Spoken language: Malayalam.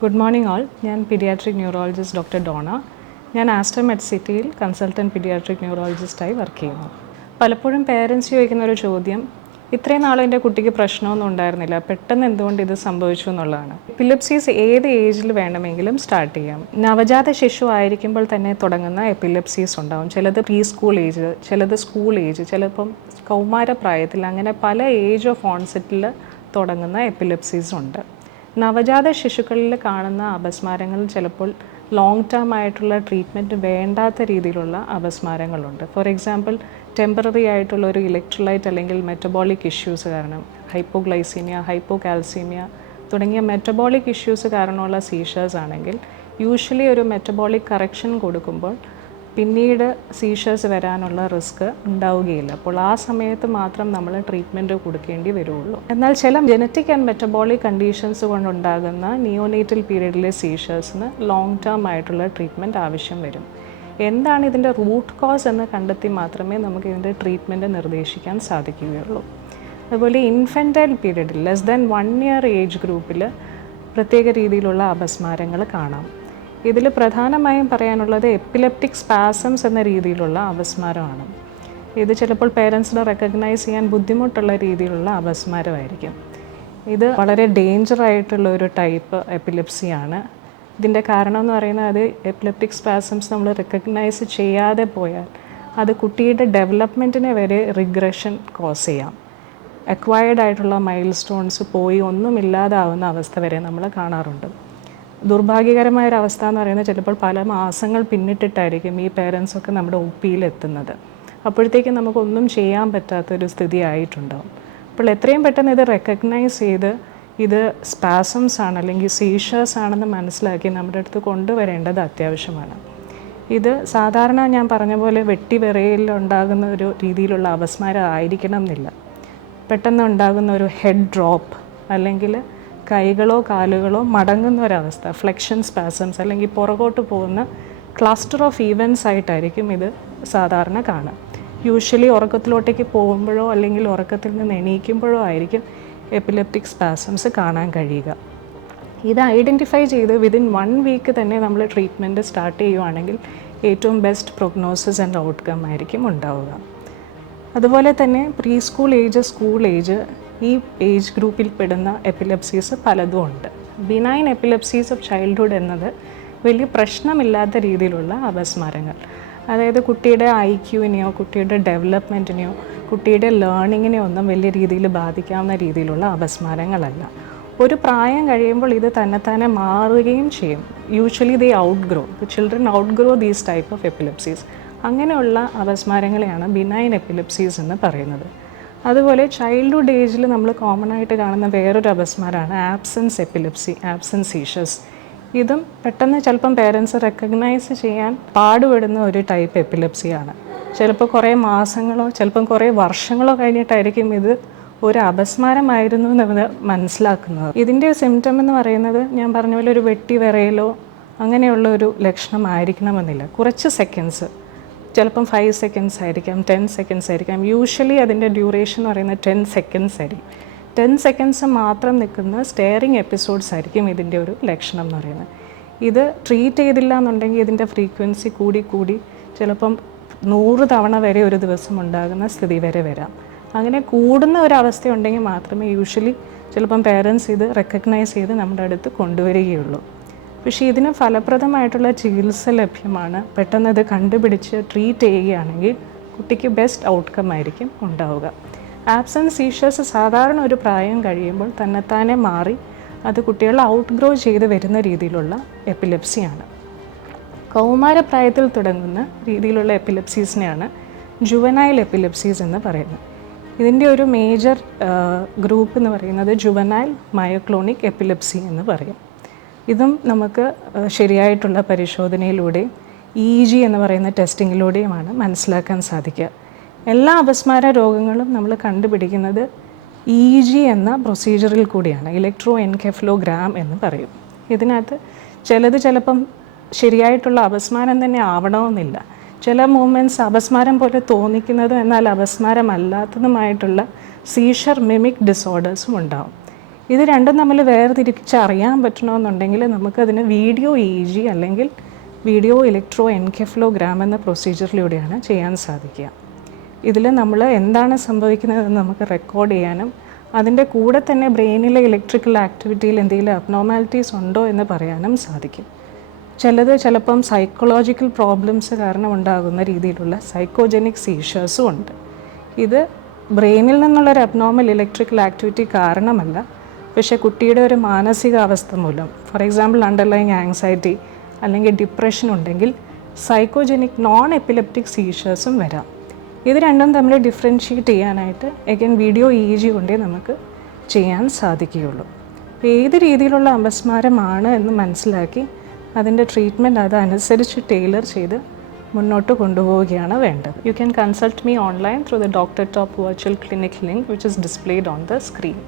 Good morning all. ഞാൻ പീഡിയാട്രിക് ന്യൂറോളജിസ്റ്റ് ഡോക്ടർ ഡോണ. ഞാൻ ആസ്റ്റർ മെഡ് സിറ്റിയിൽ കൺസൾട്ടൻറ്റ് പീഡിയാട്രിക് ന്യൂറോളജിസ്റ്റായി വർക്ക് ചെയ്യുന്നു. പലപ്പോഴും പേരൻസ് ചോദിക്കുന്ന ഒരു ചോദ്യം, ഇത്രയും നാളും എൻ്റെ കുട്ടിക്ക് പ്രശ്നമൊന്നും ഉണ്ടായിരുന്നില്ല, പെട്ടെന്ന് എന്തുകൊണ്ട് ഇത് സംഭവിച്ചു എന്നുള്ളതാണ്. എപ്പിലെപ്സീസ് ഏത് ഏജിൽ വേണമെങ്കിലും സ്റ്റാർട്ട് ചെയ്യാം. നവജാത ശിശു ആയിരിക്കുമ്പോൾ തന്നെ തുടങ്ങുന്ന എപ്പിലെപ്സീസ് ഉണ്ടാവും. ചിലത് പ്രീ സ്കൂൾ ഏജ്, ചിലത് സ്കൂൾ ഏജ്, ചിലപ്പം കൗമാരപ്രായത്തിൽ, അങ്ങനെ പല ഏജ് ഓഫ് ഓൺസെറ്റിൽ തുടങ്ങുന്ന എപ്പിലെപ്സീസ് ഉണ്ട്. നവജാത ശിശുക്കളിൽ കാണുന്ന അപസ്മാരങ്ങൾ ചിലപ്പോൾ ലോങ് ടേം ആയിട്ടുള്ള ട്രീറ്റ്മെൻറ്റ് വേണ്ടാത്ത രീതിയിലുള്ള അപസ്മാരങ്ങളുണ്ട്. ഫോർ എക്സാമ്പിൾ, ടെമ്പററി ആയിട്ടുള്ള ഒരു ഇലക്ട്രോലൈറ്റ് അല്ലെങ്കിൽ മെറ്റബോളിക് ഇഷ്യൂസ് കാരണം, ഹൈപ്പോഗ്ലൈസീമിയ, ഹൈപ്പോകാൽസീമിയ തുടങ്ങിയ മെറ്റബോളിക് ഇഷ്യൂസ് കാരണമുള്ള സീഷേഴ്സ് ആണെങ്കിൽ യൂഷ്വലി ഒരു മെറ്റബോളിക് കറക്ഷൻ കൊടുക്കുമ്പോൾ പിന്നീട് സീഷേഴ്സ് വരാനുള്ള റിസ്ക് ഉണ്ടാവുകയില്ല. അപ്പോൾ ആ സമയത്ത് മാത്രം നമ്മൾ ട്രീറ്റ്മെൻറ്റ് കൊടുക്കേണ്ടി വരുള്ളൂ. എന്നാൽ ചില ജനറ്റിക് ആൻഡ് മെറ്റബോളിക് കണ്ടീഷൻസ് കൊണ്ടുണ്ടാകുന്ന നിയോനേറ്റൽ പീരീഡിലെ സീഷേഴ്സിന് ലോങ് ടേം ആയിട്ടുള്ള ട്രീറ്റ്മെൻറ്റ് ആവശ്യം വരും. എന്താണ് ഇതിൻ്റെ റൂട്ട് കോസ് എന്ന് കണ്ടെത്തി മാത്രമേ നമുക്ക് ഇതിൻ്റെ ട്രീറ്റ്മെൻറ്റ് നിർദ്ദേശിക്കാൻ സാധിക്കുകയുള്ളൂ. അതുപോലെ ഇൻഫൻറ്റൈൽ പീരീഡിൽ ലെസ് ദാൻ 1 ഇയർ ഏജ് ഗ്രൂപ്പിൽ പ്രത്യേക രീതിയിലുള്ള അപസ്മാരങ്ങൾ കാണാം. ഇതിൽ പ്രധാനമായും പറയാനുള്ളത് എപ്പിലെപ്റ്റിക് സ്പാസംസ് എന്ന രീതിയിലുള്ള അപസ്മാരമാണ്. ഇത് ചിലപ്പോൾ പേരൻസിനെ റെക്കഗ്നൈസ് ചെയ്യാൻ ബുദ്ധിമുട്ടുള്ള രീതിയിലുള്ള അപസ്മാരമായിരിക്കും. ഇത് വളരെ ഡേഞ്ചറായിട്ടുള്ള ഒരു ടൈപ്പ് എപ്പിലെപ്സിയാണ്. ഇതിൻ്റെ കാരണം എന്ന് പറയുന്നത്, അത് എപ്പിലെപ്റ്റിക് സ്പാസംസ് നമ്മൾ റെക്കഗ്നൈസ് ചെയ്യാതെ പോയാൽ അത് കുട്ടിയുടെ ഡെവലപ്മെൻറ്റിനെ വരെ റിഗ്രഷൻ കോസ് ചെയ്യാം. അക്വയർഡ് ആയിട്ടുള്ള മൈൽ സ്റ്റോൺസ് പോയി ഒന്നുമില്ലാതാവുന്ന അവസ്ഥ വരെ നമ്മൾ കാണാറുണ്ട്. ദുർഭാഗ്യകരമായൊരവസ്ഥ എന്ന് പറയുന്നത്, ചിലപ്പോൾ പല മാസങ്ങൾ പിന്നിട്ടിട്ടായിരിക്കും ഈ പേരൻസൊക്കെ നമ്മുടെ ഒപ്പിയിലെത്തുന്നത്. അപ്പോഴത്തേക്കും നമുക്കൊന്നും ചെയ്യാൻ പറ്റാത്തൊരു സ്ഥിതി ആയിട്ടുണ്ടാവും. അപ്പോൾ എത്രയും പെട്ടെന്ന് ഇത് റെക്കഗ്നൈസ് ചെയ്ത് ഇത് സ്പാസംസ് ആണ് അല്ലെങ്കിൽ സീഷേഴ്സ് ആണെന്ന് മനസ്സിലാക്കി നമ്മുടെ അടുത്ത് കൊണ്ടുവരേണ്ടത് അത്യാവശ്യമാണ്. ഇത് സാധാരണ ഞാൻ പറഞ്ഞ പോലെ വെട്ടിവിറയിൽ ഉണ്ടാകുന്ന ഒരു രീതിയിലുള്ള അപസ്മാരം ആയിരിക്കണം എന്നില്ല. പെട്ടെന്ന് ഉണ്ടാകുന്ന ഒരു ഹെഡ് ഡ്രോപ്പ്, അല്ലെങ്കിൽ കൈകളോ കാലുകളോ മടങ്ങുന്ന ഒരവസ്ഥ, ഫ്ലെക്ഷൻ സ്പാസംസ്, അല്ലെങ്കിൽ പുറകോട്ട് പോകുന്ന ക്ലസ്റ്റർ ഓഫ് ഈവൻസ് ആയിട്ടായിരിക്കും ഇത് സാധാരണ കാണുക. യൂഷ്വലി ഉറക്കത്തിലോട്ടേക്ക് പോകുമ്പോഴോ അല്ലെങ്കിൽ ഉറക്കത്തിൽ നിന്ന് എണീക്കുമ്പോഴോ ആയിരിക്കും എപ്പിലെപ്റ്റിക് സ്പാസംസ് കാണാൻ കഴിയുക. ഇത് ഐഡൻറ്റിഫൈ ചെയ്ത് വിതിൻ 1 വീക്ക് തന്നെ നമ്മൾ ട്രീറ്റ്മെൻറ്റ് സ്റ്റാർട്ട് ചെയ്യുവാണെങ്കിൽ ഏറ്റവും ബെസ്റ്റ് പ്രൊഗ്നോസിസ് ആൻഡ് ഔട്ട്കം ആയിരിക്കും ഉണ്ടാവുക. അതുപോലെ തന്നെ pre school age, school age, ഈ ഏജ് ഗ്രൂപ്പിൽ പെടുന്ന എപ്പിലെപ്സീസ് പലതും ഉണ്ട്. ബിനൈൻ എപ്പിലെപ്സീസ് ഓഫ് ചൈൽഡ്ഹുഡ് എന്നത് വലിയ പ്രശ്നമില്ലാത്ത രീതിയിലുള്ള അപസ്മാരങ്ങൾ, അതായത് കുട്ടിയുടെ IQവിനെയോ കുട്ടിയുടെ ഡെവലപ്മെൻറ്റിനെയോ കുട്ടിയുടെ ലേണിങ്ങിനെയോ ഒന്നും വലിയ രീതിയിൽ ബാധിക്കാവുന്ന രീതിയിലുള്ള അപസ്മാരങ്ങളല്ല. ഒരു പ്രായം കഴിയുമ്പോൾ ഇത് തന്നെത്താനെ മാറുകയും ചെയ്യും. Usually the children outgrow these type of epilepsies. അങ്ങനെയുള്ള അപസ്മാരങ്ങളെയാണ് ബിനൈൻ എപ്പിലെപ്സീസ് എന്ന് പറയുന്നത്. അതുപോലെ ചൈൽഡ്ഹുഡ് ഏജിൽ നമ്മൾ കോമൺ ആയിട്ട് കാണുന്ന വേറൊരു അപസ്മാരമാണ് ആബ്സെൻസ് എപ്പിലെപ്സി, ആബ്സെൻസ് സീഷേഴ്സ്. ഇതും പെട്ടെന്ന് ചിലപ്പം പേരൻസ് റെക്കഗ്നൈസ് ചെയ്യാൻ പാടുപെടുന്ന ഒരു ടൈപ്പ് എപ്പിലെപ്സിയാണ്. ചിലപ്പോൾ കുറേ മാസങ്ങളോ ചിലപ്പം കുറേ വർഷങ്ങളോ കഴിഞ്ഞിട്ടായിരിക്കും ഇത് ഒരു അപസ്മാരമായിരുന്നു എന്ന് മനസ്സിലാക്കുന്നത്. ഇതിൻ്റെ സിംറ്റം എന്ന് പറയുന്നത്, ഞാൻ പറഞ്ഞ പോലെ ഒരു വെട്ടിവിറയലോ അങ്ങനെയുള്ള ഒരു ലക്ഷണമായിരിക്കണമെന്നില്ല. കുറച്ച് സെക്കൻഡ്സ്, ചിലപ്പം 5 സെക്കൻഡ്സ് ആയിരിക്കാം, 10 സെക്കൻഡ്സ് ആയിരിക്കാം. യൂഷ്വലി അതിൻ്റെ ഡ്യൂറേഷൻ എന്ന് പറയുന്നത് 10 സെക്കൻഡ്സ് ആയിരിക്കും. 10 സെക്കൻഡ്സ് മാത്രം നിൽക്കുന്ന സ്റ്റെയറിങ് എപ്പിസോഡ്സ് ആയിരിക്കും ഇതിൻ്റെ ഒരു ലക്ഷണം എന്ന് പറയുന്നത്. ഇത് ട്രീറ്റ് ചെയ്തില്ല എന്നുണ്ടെങ്കിൽ ഇതിൻ്റെ ഫ്രീക്വൻസി കൂടി ചിലപ്പം 100 തവണ വരെ ഒരു ദിവസം ഉണ്ടാകുന്ന സ്ഥിതി വരെ വരാം. അങ്ങനെ കൂടുന്ന ഒരവസ്ഥ ഉണ്ടെങ്കിൽ മാത്രമേ യൂഷ്വലി ചിലപ്പം പേരൻസ് ഇത് റെക്കഗ്നൈസ് ചെയ്ത് നമ്മുടെ അടുത്ത് കൊണ്ടുവരികയുള്ളൂ. പക്ഷേ ഇതിന് ഫലപ്രദമായിട്ടുള്ള ചികിത്സ ലഭ്യമാണ്. പെട്ടെന്ന് ഇത് കണ്ടുപിടിച്ച് ട്രീറ്റ് ചെയ്യുകയാണെങ്കിൽ കുട്ടിക്ക് ബെസ്റ്റ് ഔട്ട്കം ആയിരിക്കും ഉണ്ടാവുക. ആബ്സെൻസ് സീഷേഴ്സ് സാധാരണ ഒരു പ്രായം കഴിയുമ്പോൾ തന്നെത്താനെ മാറി അത് കുട്ടികൾ ഔട്ട്ഗ്രോ ചെയ്ത് വരുന്ന രീതിയിലുള്ള എപ്പിലെപ്സിയാണ്. കൗമാരപ്രായത്തിൽ തുടങ്ങുന്ന രീതിയിലുള്ള എപ്പിലെപ്സീസിനെയാണ് ജുവനൈൽ എപ്പിലെപ്സീസ് എന്ന് പറയുന്നത്. ഇതിൻ്റെ ഒരു മേജർ ഗ്രൂപ്പ് എന്ന് പറയുന്നത് ജുവനൈൽ മയോക്ലോണിക് എപ്പിലെപ്സി എന്ന് പറയും. ഇതും നമുക്ക് ശരിയായിട്ടുള്ള പരിശോധനയിലൂടെയും EEG എന്ന് പറയുന്ന ടെസ്റ്റിങ്ങിലൂടെയുമാണ് മനസ്സിലാക്കാൻ സാധിക്കുക. എല്ലാ അപസ്മാര രോഗങ്ങളും നമ്മൾ കണ്ടുപിടിക്കുന്നത് EEG എന്ന പ്രൊസീജിയറിൽ കൂടിയാണ്. ഇലക്ട്രോ എൻകെഫലോഗ്രാം എന്ന് പറയും. ഇതിനകത്ത് ചിലപ്പം ശരിയായിട്ടുള്ള അപസ്മാരം തന്നെ ആവണമെന്നില്ല. ചില മൂമെൻറ്റ്സ് അപസ്മാരം പോലെ തോന്നിക്കുന്നതും എന്നാൽ അപസ്മാരമല്ലാത്തതുമായിട്ടുള്ള സീഷർ മിമിക് ഡിസോർഡേഴ്സും ഉണ്ടാവും. ഇത് രണ്ടും തമ്മിൽ വേർതിരിച്ചറിയാൻ പറ്റണമെന്നുണ്ടെങ്കിൽ നമുക്കതിന് വീഡിയോ EEG അല്ലെങ്കിൽ വീഡിയോ ഇലക്ട്രോ എൻകെഫലോഗ്രാം എന്ന പ്രൊസീജിയറിലൂടെയാണ് ചെയ്യാൻ സാധിക്കുക. ഇതിൽ നമ്മൾ എന്താണ് സംഭവിക്കുന്നതെന്ന് നമുക്ക് റെക്കോർഡ് ചെയ്യാനും അതിൻ്റെ കൂടെ തന്നെ ബ്രെയിനിലെ ഇലക്ട്രിക്കൽ ആക്ടിവിറ്റിയിൽ എന്തെങ്കിലും അബ്നോർമാലിറ്റീസ് ഉണ്ടോ എന്ന് പറയാനും സാധിക്കും. ചിലപ്പം സൈക്കോളജിക്കൽ പ്രോബ്ലംസ് കാരണം ഉണ്ടാകുന്ന രീതിയിലുള്ള സൈക്കോജനിക് സീഷേഴ്സും ഉണ്ട്. ഇത് ബ്രെയിനിൽ നിന്നുള്ളൊരു അബ്നോർമൽ ഇലക്ട്രിക്കൽ ആക്ടിവിറ്റി കാരണമല്ല, പക്ഷേ കുട്ടിയുടെ ഒരു മാനസികാവസ്ഥ മൂലം, ഫോർ എക്സാമ്പിൾ അണ്ടർലൈങ് ആങ്സൈറ്റി അല്ലെങ്കിൽ ഡിപ്രഷൻ ഉണ്ടെങ്കിൽ സൈക്കോജനിക് നോൺ എപ്പിലെപ്റ്റിക് സീഷേഴ്സും വരാം. ഇത് രണ്ടും തമ്മിൽ ഡിഫറൻഷ്യേറ്റ് ചെയ്യാനായിട്ട് എഗൈൻ വീഡിയോ EEG കൊണ്ടേ നമുക്ക് ചെയ്യാൻ സാധിക്കുകയുള്ളൂ. ഏത് രീതിയിലുള്ള അപസ്മാരമാണ് എന്ന് മനസ്സിലാക്കി അതിൻ്റെ ട്രീറ്റ്മെൻറ്റ് അതനുസരിച്ച് ടൈലർ ചെയ്ത് മുന്നോട്ട് കൊണ്ടുപോവുകയാണ് വേണ്ടത്. You can consult me online through the doctor top virtual clinic link which is displayed on the screen.